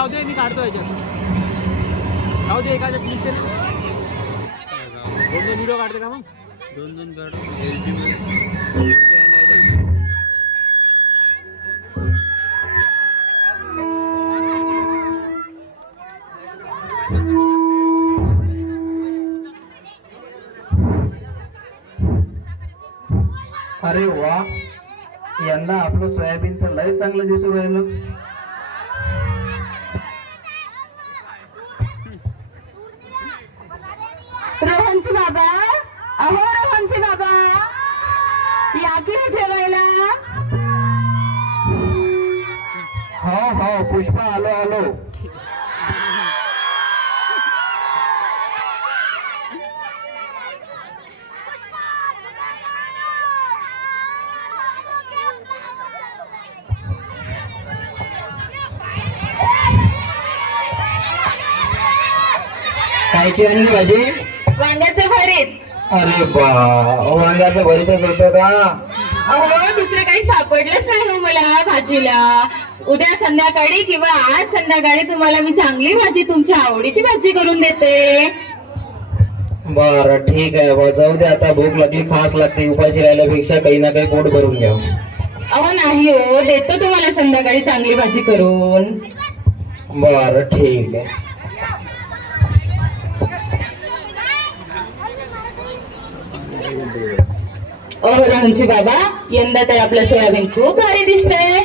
राहू दे, मी काढतो याच्यात. राहू दे, एखाद्या क्लिपचे दोन व्हिडिओ काढते का मग? दोन काढू. अरे वा, यंदा आपलं सोयाबीन तर लय चांगलं दिसून राहिलं. रोहनची बाबा, अहो रोहनची बाबा, या की रे जेवायला. हो हो पुष्पा, आलो आलो. कायची आणि भाजी? वांग्याचं भरीत. अरे बा, वांग्याचं भरीतच होतं का? अहो दुसरं काही सापडलंच नाही हो मला भाजीला. उद्या संध्याकाळी किंवा आज संध्याकाळी तुम्हाला मी चांगली भाजी, तुमच्या आवडीची भाजी करून देते. बर ठीक आहे बा, जाऊ दे आता. भूक लागली, फास लागते. उपाशी राहिल्यापेक्षा काही ना काही पोट भरून घ्या. अहो नाही हो, देतो तुम्हाला संध्याकाळी चांगली भाजी करून. बर ठीक आहे. अहो रोहनची बाबा, यंदा तर आपलं सोयाबीन खूप भारी दिसतंय.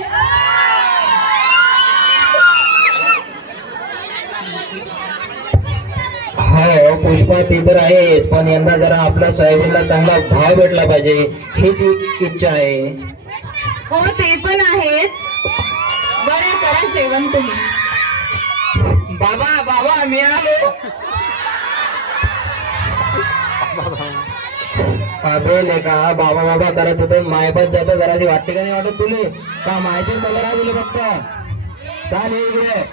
हो पुष्पा, ती तर आहेच, पण यंदा जरा आपल्या सोयाबीनला चांगला भाव भेटला पाहिजे, हीच इच्छा आहे. हो ते पण आहेच. बरं करा जेवण तुम्ही. बाबा बाबा, मी आलो. अबे लेका, बाबा बाबा करत होते, मायपात जातो जराशी वाटते का नाही वाटत तुले? का मायचे कलर आहे तुले फक्त? चाल ये इकडे.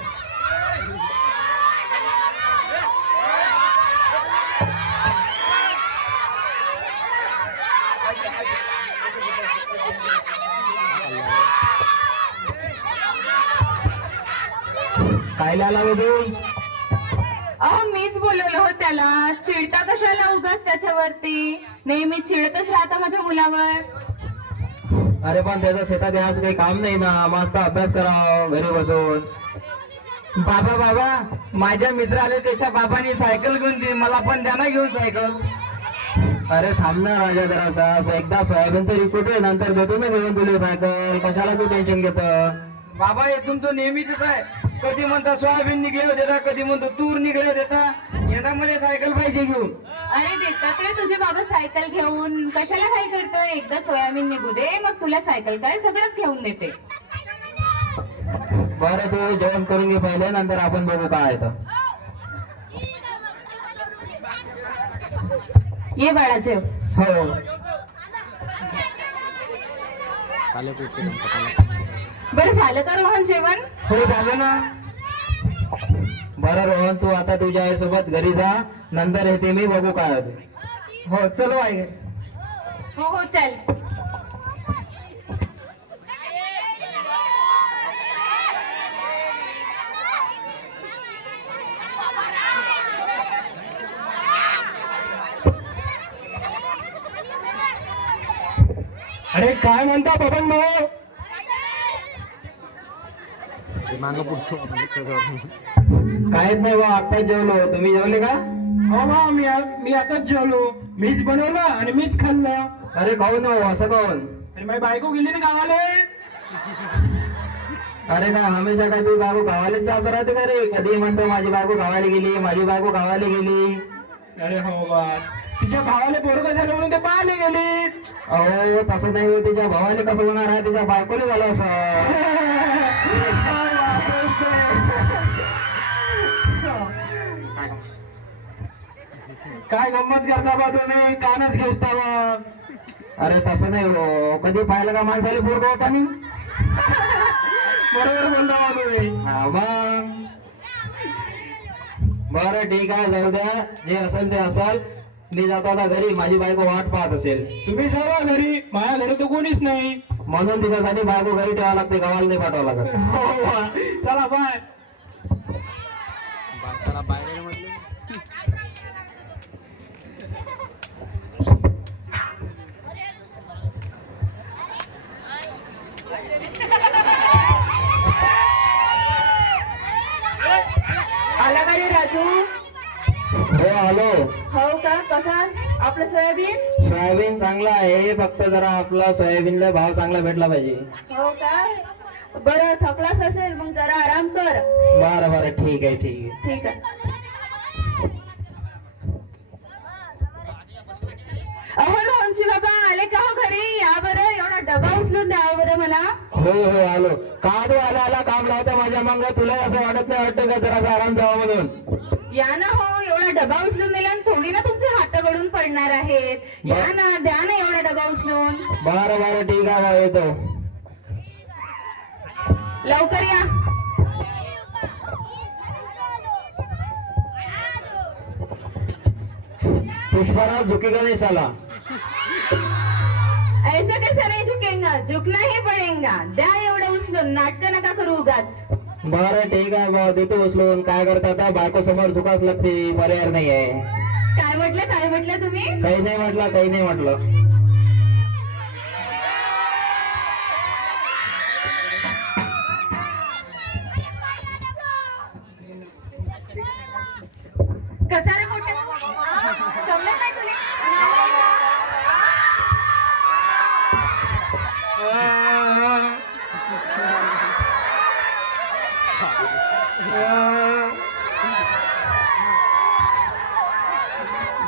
काय आला बे तू? अहो मीच बोलवलं हो त्याला. चिडता कशाला उगाच त्याच्यावरती? नेहमी चिडतच राहता माझ्या मुलावर. अरे पण त्याचा शेतात आज काही काम नाही ना, मस्त अभ्यास करावा घरी बसून. बाबा बाबा, माझ्या मित्राला त्याच्या बाबांनी सायकल घेऊन दिली, मला पण द्या ना घेऊन सायकल. अरे थांब ना राजा जरासा, एकदा सोयाबीन तर विकूते, नंतर देतो ना घेऊन तुला सायकल. कशाला तू टेन्शन घेत? बाबा हे तुमचं नेहमीच आहे. कधी म्हणता सोयाबीन निघले देता, कधी म्हणतो तूर निघले देता. यंदा मध्ये सायकल पाहिजे घेऊन. अरे देतात रे तुझे बाबा सायकल घेऊन. कशाला काय करतोय? एकदा सोयाबीन निघू दे, मग तुला सायकल काय सगळंच घेऊन देते. बरं तू जेवण करून घे पहिले, नंतर आपण बघू काय आहे तर. ये बाळा जेव. हो बरं झालं का रोहन जेवण? हो झालं ना. बरं रोहन, तू आता तुझ्या आईसोबत घरी जा, नंतर येते मी, बघू काय होते. हो चलो आई घरी. हो हो चल. अरे काय म्हणता बबन भाऊ? मागं पुढचं काहीच नाही बा, आत्ताच जेवलो. तुम्ही जेवले का? हो बा, मी आताच जेवलो. मीच बनवलं आणि मीच खाल्लं. अरे खाऊन हो, असं खाऊन. आणि माझी बायको गेली ना गावाला. अरे काय हमेशा काय तू बायको गावालाच जात राहते का रे? कधी म्हणतो माझी बायको गावाला गेली, माझी बायको गावाला गेली. अरे हो बा, तिच्या भावाला पोरगं झालं म्हणून ते पाहायला गेली. अहो तसं नाही हो, तिच्या भावाने कसं होणार आहे? तिच्या बायकोने झालं असं. काय गंमत करता बा तुम्ही? कानच घेसता बा. अरे तसं नाही हो, कधी पाहिलं का माणसाला पोरगं होता नाही? बरोबर बोलता बा तुम्ही. हा मग. बरं ठीक आहे, जाऊ द्या, जे असेल ते असेल. मी जातो आता घरी, माझी बायको वाट पाहत असेल. तुम्ही जावा घरी, माझ्या घरी तर कोणीच नाही. म्हणून तिच्यासाठी बायको घरी ठेवावं लागते, गावाला नाही पाठवावं लागत. हो बा. चला बाय. आला का रे राजू? हो आलो. हो का? कसा आपलं सोयाबीन? सोयाबीन चांगला आहे, फक्त जरा आपला सोयाबीनला भाव चांगला भेटला पाहिजे. हो का? बरं थकलास असेल मग जरा आराम कर. बरं बरं ठीक आहे ठीक आहे. ठीक आहे. अहो लोणची बाबा आले का हो घरी? या बरं, एवढा डबा उचलून द्यावा बरं मला. हो हो आलो. का तू आला आला काम लावता माझ्या मग तुला असं वाटत नाही वाटतं का जरा आराम जावा म्हणून? या ना हो, एवढा डबा उचलून दिला आणि थोडी ना तुमचे हात गळून पडणार आहेत. या ना, द्या ना एवढा डबा उचलून. बरं बरं ठीक आहे बा, येतो. लवकर या. पुष्पराज झुकेगा नहीं साला. ऐसा कैसा नाही झुकेंगा, झुकना ही पडेंगा. द्या एवढं उचलून, नाटकं नका करू उगाच. बरं ठीक आहे बा, देतो उचलून. काय करता आता, बायको समोर झुकाच लागते, पर्याय नाही आहे. काय म्हटलं तुम्ही? काही नाही म्हटलं, काही नाही म्हटलं. कसा रे मोठे जमलं काय तुला?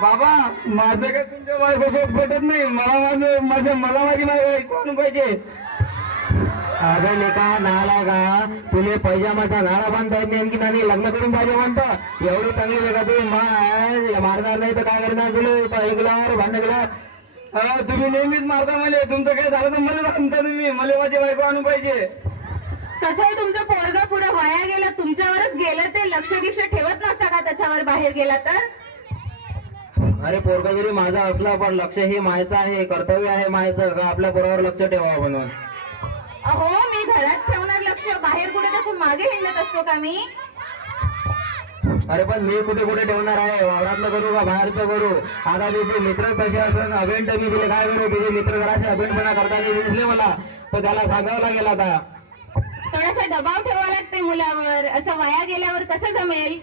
बाबा माझं काय तुमच्या बायकोसोबत पटत नाही. मला माझी बायको आणून पाहिजे. अगं लेका नाला का तुले पैजामाचा नाळा बांधता येत नाही, आणखी नाही लग्न करून पाहिजे म्हणतं. एवढी चांगली लेका तू मारणार नाही तर काय करणार? तुला ऐकल्यावर भांडण केल्यावर तुम्ही नेहमीच मारता मला. तुमचं काय झालं तर मला सांगता तुम्ही. मला माझी बायको आणून पाहिजे. कसं आहे तुमचं पोरगा पुढं वाया गेलं, तुमच्यावरच गेलं ते. लक्ष ठेवत नसता का त्याच्यावर बाहेर गेला तर? अरे पोरगा जरी माझा असला पण लक्ष हे मायचं आहे, कर्तव्य आहे मायचं का आपल्या पोरावर लक्ष ठेवावं म्हणून. अहो मी घरात ठेवणार लक्ष, बाहेर कुठे त्याच्या मागे हिंडत असतो का मी? अरे पण मी कुठे कुठे ठेवणार आहे? वावरातलं करू का बाहेरचं करू? आता तुझे मित्र कसे असं अभेंट मी तुला काय करू? तुझे मित्र जराशे अभेंटपणा करताना दिसले मला, तर त्याला सांगावं लागेल आता. थोडासा दबाव ठेवावा लागते मुलावर. असं वाया गेल्यावर कसं जमेल?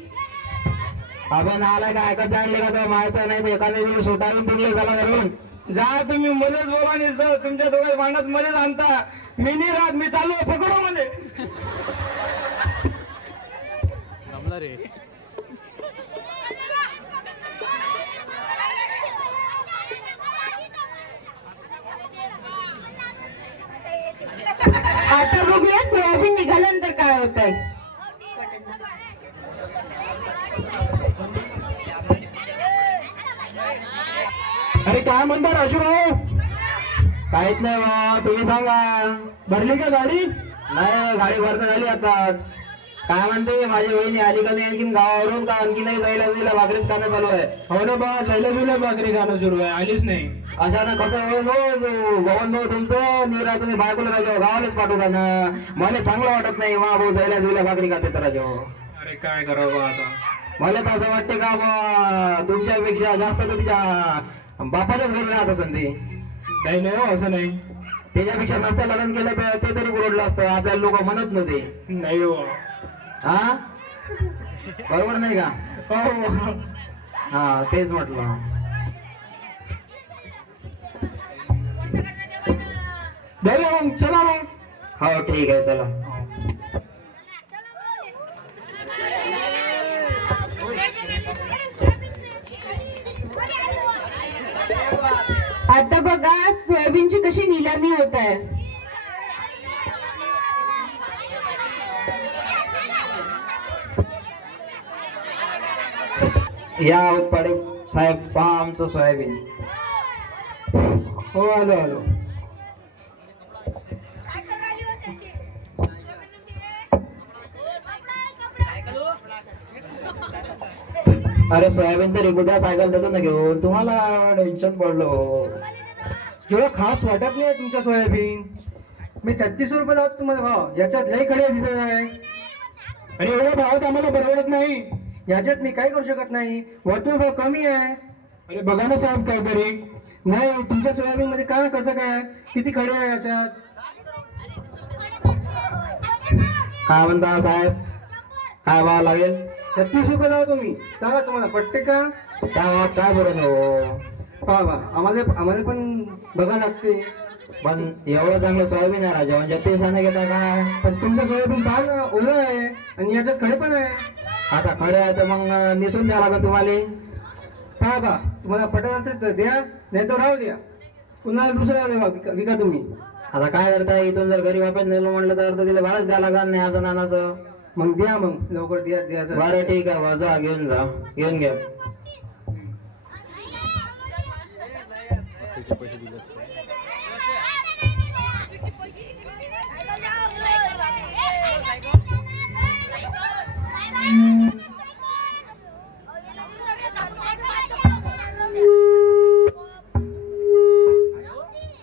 आपण आला का ऐकत आणले का तर मायचं नाही तर एखाद्या दिवस सोटारून तुमले झाला धरून. जा तुम्ही मलाच बोला नाही सर. तुमच्या दोघांच्या भांडणात मलाच आणता. मी नाही राहत, मी चालू आहे, पकडो मला. जमला रे. आता बघूया सोयाबीन निघाल्यानंतर काय होतंय. अरे काय म्हणता राजूभाऊ? काहीच नाही बा, तुम्ही सांगा. भरली का गाडी? नाही गाडी भरणं झाली आताच. काय म्हणते माझी बहिणी आली का नाही आणखीन गावावरून? का आणखी नाही जायला तुला भाकरीच खाणं चालू आहे? हो ना बा, शैलजूला भाकरी खाणं सुरू आहे, आलीच नाही. अशा ना कसं होईल हो भवन भाऊ तुमचं निरा, तुम्ही बायकोला राजो गावालाच पाठवता ना. मला चांगलं वाटत नाही मा भाऊ जायला जुला भाकरी खाते तर राजो. अरे काय करावं बा आता. मला तर असं वाटतं का बा तुमच्यापेक्षा जास्त तर तिच्या बापाच्याच घरी राहत असेल ती. नाही नाही हो, असं नाही. त्याच्यापेक्षा नसतं लग्न केलं तर ते तरी पुरवडलं असतं. आपल्याला लोक म्हणत नव्हते. नाही हो. हा बरोबर नाही का? हो. हा तेच म्हटलं. जाऊया मग, चला मग. हो ठीक आहे चला. आता बघा सोयाबीनची कशी निलामी होत आहे. या उत्पादक साहेब पहा आमचं सोयाबीन. हो आलो आलो. अरे सोयाबीन तरी उद्या सायकल देतो ना घेऊन. तुम्हाला टेन्शन पडलो. एवढं खास वाटत नाही तुमच्या सोयाबीन. मी 36 रुपये लावतो तुम्हाला भाव, याच्यात लई कडे दिसत आहे. आणि एवढ्या भावात आम्हाला परवडत नाही. याच्यात मी काय करू शकत नाही, वरतून भाव कमी आहे. अरे बघा ना साहेब काहीतरी. नाही, तुमच्या सोयाबीन मध्ये काय कसं काय, किती खडे आहे याच्यात? काय म्हणता साहेब, काय भाव लागेल? 36 रुपये जाऊ तुम्ही, सांगा तुम्हाला पटते का? त्या भावात काय बरं हो? पहा आम्हाला पण बघा लागते. पण एवढं चांगलं सोयाबीन आहे राजा, म्हणजे ते सांगा घेता काय? पण तुमचं सोयाबीन पहा ना, ओलं आहे आणि याच्यात खडे पण आहे. आता खरं आहे तर मग निसून द्या लागेल तुम्हाला. पहा तुम्हाला पटत असेल तर द्या, नाही तर राहू द्या, कुणाला दुसरा विका तुम्ही. आता काय करता, इथून जर घरी वापस नेलो म्हटलं तर तिला भाडंच द्या लागेल न्याचं नानाचं. मग द्या, मग लवकर द्या. बरं ठीक आहे, वजा घेऊन जा, घेऊन घ्या.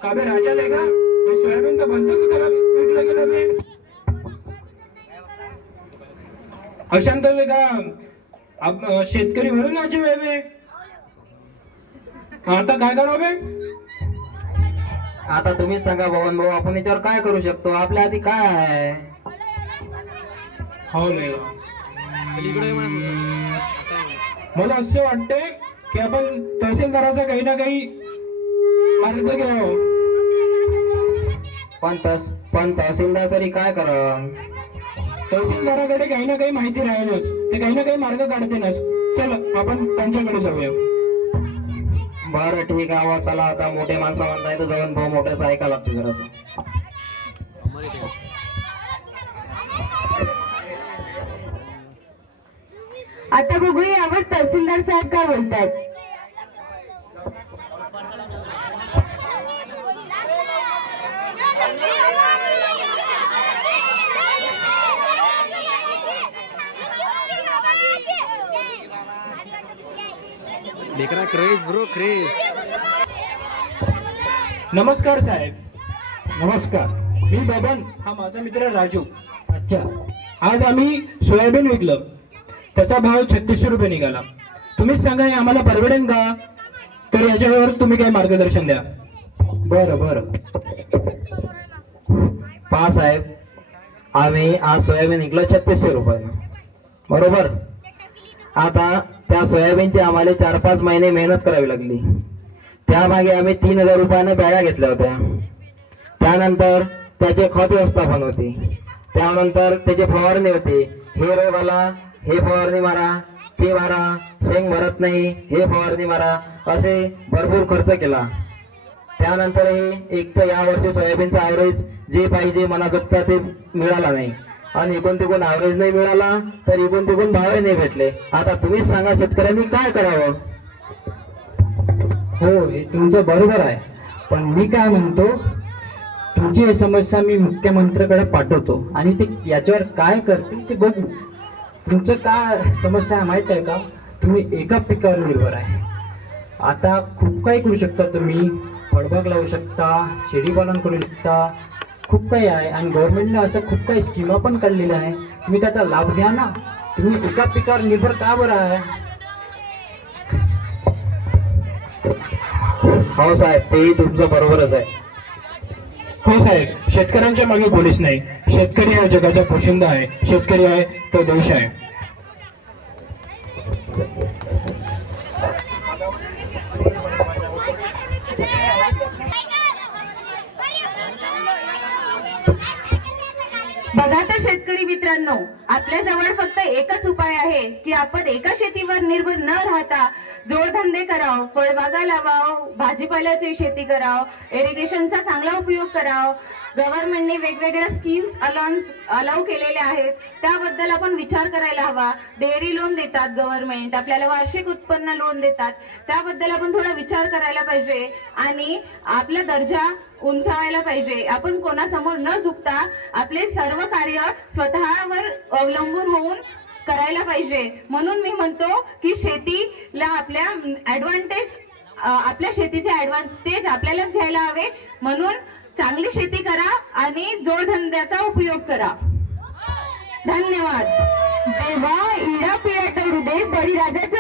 का बे राजा नाही का? हे सोयाबीन तर बनतच खराब विकलं गेलं बे. अशांत होय का? शेतकरी म्हणून याची वेळ बे. आता काय करावं बे? आता तुम्हीच सांगा भवन भाऊ, आपण याच्यावर काय करू शकतो? आपल्या हाती काय आहे? हो नाही मला असं वाटतंय की आपण तहसीलदाराचा काही ना काही मार्ग घ्यावा. पण तहसीलदार तरी काय करा? तहसीलदाराकडे काही ना काही माहिती राहीलच, ते काही ना काही मार्ग काढतेनच. चल आपण त्यांच्याकडे जाऊया. बरं ठीक आहे, आवाज चला. आता मोठे माणसं म्हणताय तर जाऊन भाऊ मोठ्याच ऐकायला लागते जरासं. आता बघूया यावर तहसीलदार साहेब काय बोलतायत. लेकरा क्रेज ब्रो, क्रेज. नमस्कार साहेब. नमस्कार, मी बबन, हा माझा मित्र राजू. अच्छा. आज आम्ही सोयाबीन विकलं, त्याचा भाव 3600 रुपये निघाला. तुम्हीच सांगा हे आम्हाला परवडेल का? तर याच्यावर तुम्ही काही मार्गदर्शन द्या. बरं. पहा साहेब, आम्ही आज सोयाबीन विकलं 3600 रुपयानं, बरोबर. आता त्या सोयाबीनची आम्हाला 4-5 महिने मेहनत करावी लागली. त्यामागे आम्ही 3000 रुपयानं बॅगा घेतल्या होत्या. त्यानंतर त्याचे खत व्यवस्थापन होते, त्यानंतर त्याचे फवारणी होते. हे रोग आला, हे फवारणी मारा, ते मारा, शेंग भरत नाही, हे फवारणी मारा, असे भरपूर खर्च केला. त्यानंतर हे एक तर या वर्षी सोयाबीनचा ॲव्हरेज जे पाहिजे मनाजोगता ते मिळाला नाही, आणि इकून तिकून ॲव्हरेज नाही मिळाला तर इकून तिकून भावही नाही भेटले. आता तुम्हीच सांगा शेतकऱ्यांनी काय करावं? हो, हे तुमचं बरोबर आहे, पण मी काय म्हणतो, तुमची ही समस्या मी मुख्यमंत्र्याकडे पाठवतो आणि ते याच्यावर काय करतील ते बघू. तुमचं काय समस्या आहे माहित आहे का? तुम्ही एका पिकावर निर्भर आहे. आता खूप काही करू शकता तुम्ही, फळबाग लावू शकता, शेळीपालन करू शकता, खूप काही आहे. आणि गव्हर्नमेंटने असं खूप काही स्कीमा पण काढलेल्या आहे, तुम्ही त्याचा लाभ घ्या ना. तुम्ही एका पिकावर निर्भर का बरं आहे? हो साहेब, तेही तुमचं बरोबरच आहे. हो साहेब, शेतकऱ्यांच्या मागे कोणीच नाही. शेतकरी हा जगाचा पोशिंदा आहे. शेतकरी आहे तर देश आहे. बघा तर शेतकरी मित्रांनो, आपल्या जवळ फक्त एकच उपाय आहे की आपण एका शेतीवर निर्भर न राहता जोडधंदे करावं, फळबागा लावावं, भाजीपाल्याची शेती करावं, इरिगेशनचा चांगला उपयोग करावा. गव्हर्नमेंटने वेगवेगळ्या स्कीम्स अलाउ केलेल्या आहेत, त्याबद्दल आपण विचार करायला हवा. डेअरी लोन देतात गव्हर्नमेंट, आपल्याला वार्षिक उत्पन्न लोन देतात, त्याबद्दल आपण थोडा विचार करायला पाहिजे आणि आपला दर्जा उंचावायला पाहिजे. आपण कोणासमोर न झुकता आपले सर्व कार्य स्वतःवर अवलंबून होऊन करायला पाहिजे. म्हणून मी म्हणतो की शेतीला आपल्या शेतीचे ऍडव्हान्टेज आपल्यालाच घ्यायला हवे. म्हणून चांगली शेती करा आणि जोडधंद्याचा उपयोग करा. धन्यवाद. देवा इडा पिढ्या टळू दे, बळीराजाचं